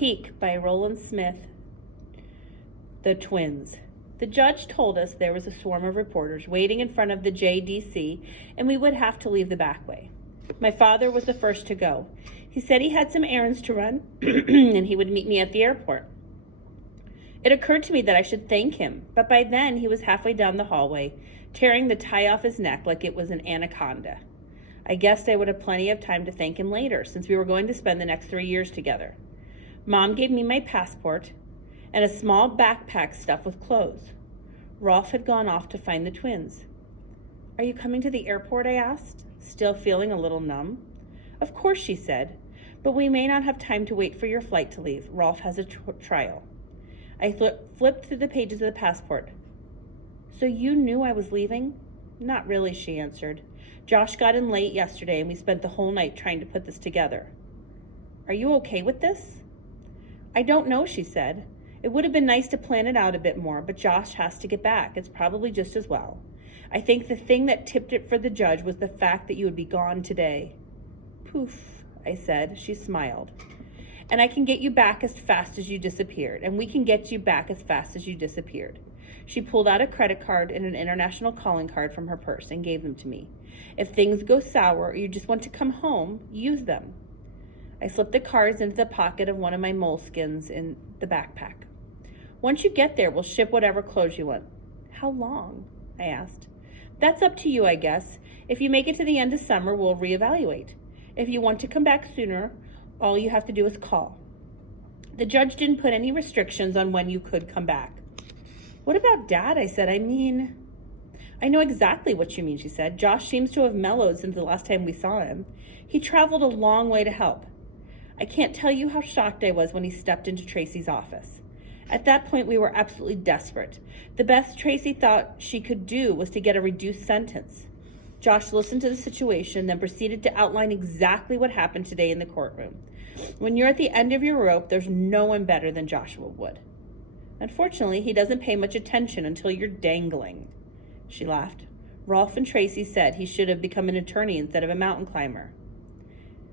Peak by Roland Smith. The twins. The judge told us there was a swarm of reporters waiting in front of the JDC and we would have to leave the back way. My father was the first to go. He said he had some errands to run and he would meet me at the airport. It occurred to me that I should thank him, but by then he was halfway down the hallway, tearing the tie off his neck like it was an anaconda. I guessed I would have plenty of time to thank him later, since we were going to spend the next 3 years together. Mom gave me my passport and a small backpack stuffed with clothes. Rolf had gone off to find the twins. "Are you coming to the airport?" I asked, still feeling a little numb. "Of course," she said, "but we may not have time to wait for your flight to leave. Rolf has a trial." I flipped through the pages of the passport. "So you knew I was leaving?" "Not really," she answered. "Josh got in late yesterday and we spent the whole night trying to put this together." "Are you okay with this?" "I don't know," she said. "It would have been nice to plan it out a bit more, but Josh has to get back. It's probably just as well. I think the thing that tipped it for the judge was the fact that you would be gone today." "Poof," I said. She smiled. "And I can get you back as fast as you disappeared, and we can get you back as fast as you disappeared." She pulled out a credit card and an international calling card from her purse and gave them to me. "If things go sour or you just want to come home, use them." I slipped the cards into the pocket of one of my moleskins in the backpack. "Once you get there, we'll ship whatever clothes you want." "How long?" I asked. "That's up to you, I guess. If you make it to the end of summer, we'll reevaluate. If you want to come back sooner, all you have to do is call." The judge didn't put any restrictions on when you could come back. "What about Dad?" I said. I know exactly what you mean," she said. "Josh seems to have mellowed since the last time we saw him. He traveled a long way to help." I can't tell you how shocked I was when he stepped into Tracy's office. At that point, we were absolutely desperate. The best Tracy thought she could do was to get a reduced sentence. Josh listened to the situation, then proceeded to outline exactly what happened today in the courtroom. When you're at the end of your rope, there's no one better than Joshua Wood. Unfortunately, he doesn't pay much attention until you're dangling. She laughed. Rolf and Tracy said he should have become an attorney instead of a mountain climber.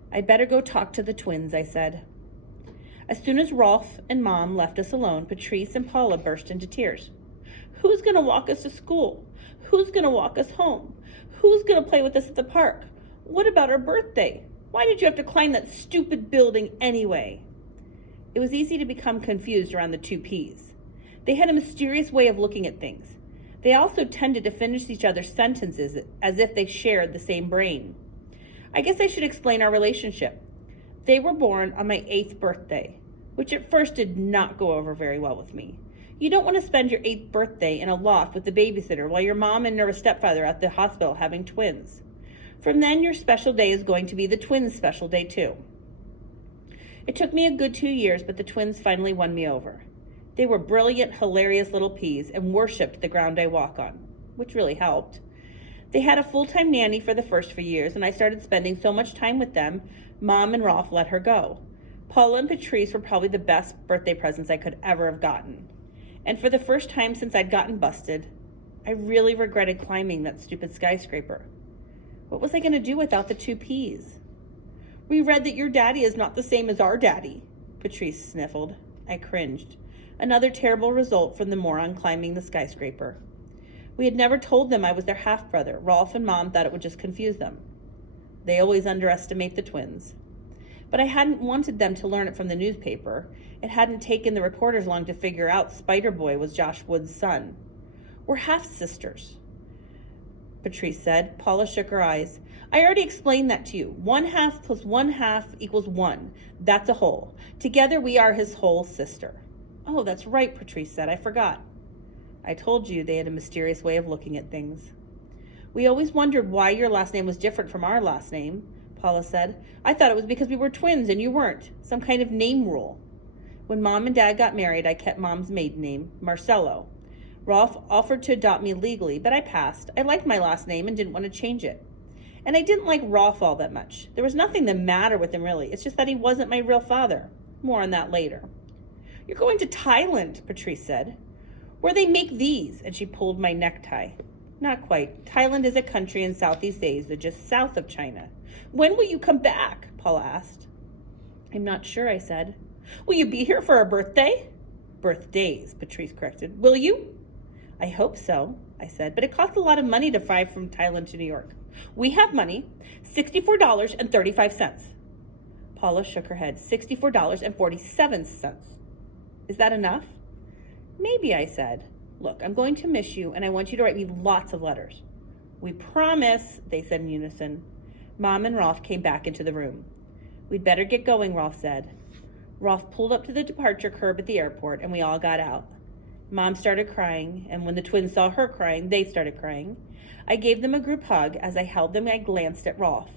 "I'd better go talk to the twins," I said. As soon as Rolf and Mom left us alone, Patrice and Paula burst into tears. "Who's going to walk us to school? Who's going to walk us home? Who's going to play with us at the park? What about our birthday? Why did you have to climb that stupid building anyway?" It was easy to become confused around the two Ps. They had a mysterious way of looking at things. They also tended to finish each other's sentences as if they shared the same brain. I guess I should explain our relationship. They were born on my 8th birthday, which at first did not go over very well with me. You don't want to spend your 8th birthday in a loft with the babysitter while your mom and nervous stepfather are at the hospital having twins. From then, your special day is going to be the twins' special day too. It took me a good 2 years, but the twins finally won me over. They were brilliant, hilarious little peas and worshipped the ground I walk on, which really helped. They had a full-time nanny for the first few years, and I started spending so much time with them, Mom and Rolf let her go. Paula and Patrice were probably the best birthday presents I could ever have gotten. And for the first time since I'd gotten busted, I really regretted climbing that stupid skyscraper. What was I going to do without the two Ps? "We read that your daddy is not the same as our daddy," Patrice sniffled. I cringed. Another terrible result from the moron climbing the skyscraper. We had never told them I was their half-brother. Rolf and Mom thought it would just confuse them. They always underestimate the twins. But I hadn't wanted them to learn it from the newspaper. It hadn't taken the reporters long to figure out Spider Boy was Josh Wood's son. "We're half-sisters," Patrice said. Paula shook her eyes. "I already explained that to you. 1/2 plus 1/2 equals 1. That's a whole. Together we are his whole sister." "Oh, that's right," Patrice said. "I forgot." I told you they had a mysterious way of looking at things. "We always wondered why your last name was different from our last name," Paula said. "I thought it was because we were twins and you weren't. Some kind of name rule. When Mom and Dad got married, I kept Mom's maiden name, Marcello. Rolf offered to adopt me legally, but I passed. I liked my last name and didn't want to change it. And I didn't like Rolf all that much. There was nothing the matter with him, really. It's just that he wasn't my real father. More on that later." "You're going to Thailand," Patrice said. "Where they make these," and she pulled my necktie. "Not quite. Thailand is a country in Southeast Asia, just south of China." "When will you come back?" Paula asked. "I'm not sure," I said. Will you be here for our birthday? Birthdays, Patrice corrected. Will you? I hope so, I said, but it costs a lot of money to fly from Thailand to New York. We have money, $64.35. Paula shook her head. $64.47. Is that enough? Maybe, I said. Look, I'm going to miss you, and I want you to write me lots of letters. We promise, they said in unison. Mom and Rolf came back into the room. We'd better get going, Rolf said. Rolf pulled up to the departure curb at the airport, and we all got out. Mom started crying, and when the twins saw her crying, they started crying. I gave them a group hug. As I held them, I glanced at Rolf.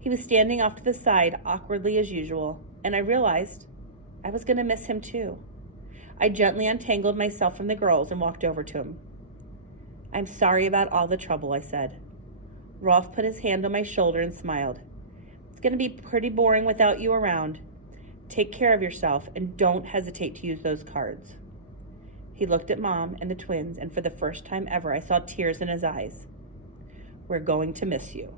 He was standing off to the side, awkwardly as usual, and I realized I was going to miss him too. I gently untangled myself from the girls and walked over to him. I'm sorry about all the trouble, I said. Rolf put his hand on my shoulder and smiled. It's going to be pretty boring without you around. Take care of yourself and don't hesitate to use those cards. He looked at Mom and the twins, and for the first time ever, I saw tears in his eyes. We're going to miss you.